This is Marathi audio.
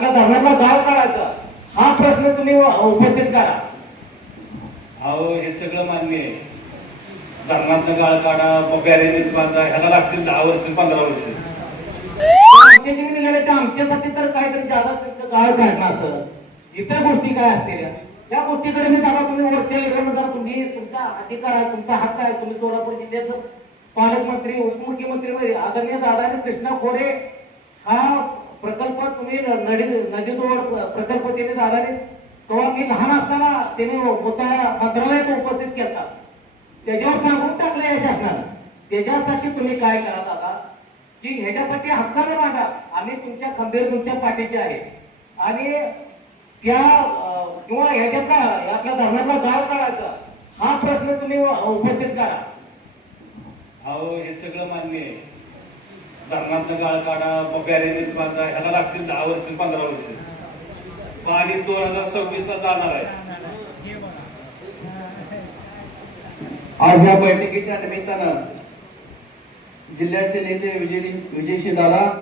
आपल्या धरणाचा गाळ काढायचा हा प्रश्न तुम्ही उपस्थित करा. अहो हे सगळं मान्य आहे. धरणातनं गाळ काढा बॅरेजेस बांधा ह्याला लागतील दहा वर्ष पंधरा वर्ष. आमचे जे निघाले ते आमच्यासाठी तर काहीतरी जादा गाळ काढणं असं. इतर गोष्टी काय असतील? या गोष्टीकडे मी दादा तुम्ही वरच्या लेवलला जर तुम्ही तुमचा अधिकार आहे तुमचा हक्क आहे तुम्ही सोलापूर जिल्ह्याचं पालकमंत्री उपमुख्यमंत्री आदरणीय दादाने कृष्णा खोरे हा प्रकल्प तुम्ही नदी नदीजोड प्रकल्प त्याने दादाने तेव्हा मी लहान असताना त्याने होता मंत्रालयात उपस्थित केला. त्याच्यावर मागून टाकलं या शासनानं. त्याच्यासाठी तुम्ही काय करा दादा की ह्याच्यासाठी हक्काने मागा. आम्ही तुमच्या खंबीर तुमच्या पाठीशी आहे. आणि त्या किंवा ह्याच्यातला आपल्या धर्मातला गाव काढायचा हा प्रश्न तुम्ही उपस्थित करा. अहो हे सगळं मान्य आहे. धरणातनं गाळ काढा बॅरेजेस बांधा ह्याला लागतील दहा वर्ष पंधरा वर्ष. पाणी दोन हजार सव्वीस ला जाणार आहे. आज या बैठकीच्या निमित्तानं जिल्ह्याचे नेते विजय विजयशी दादा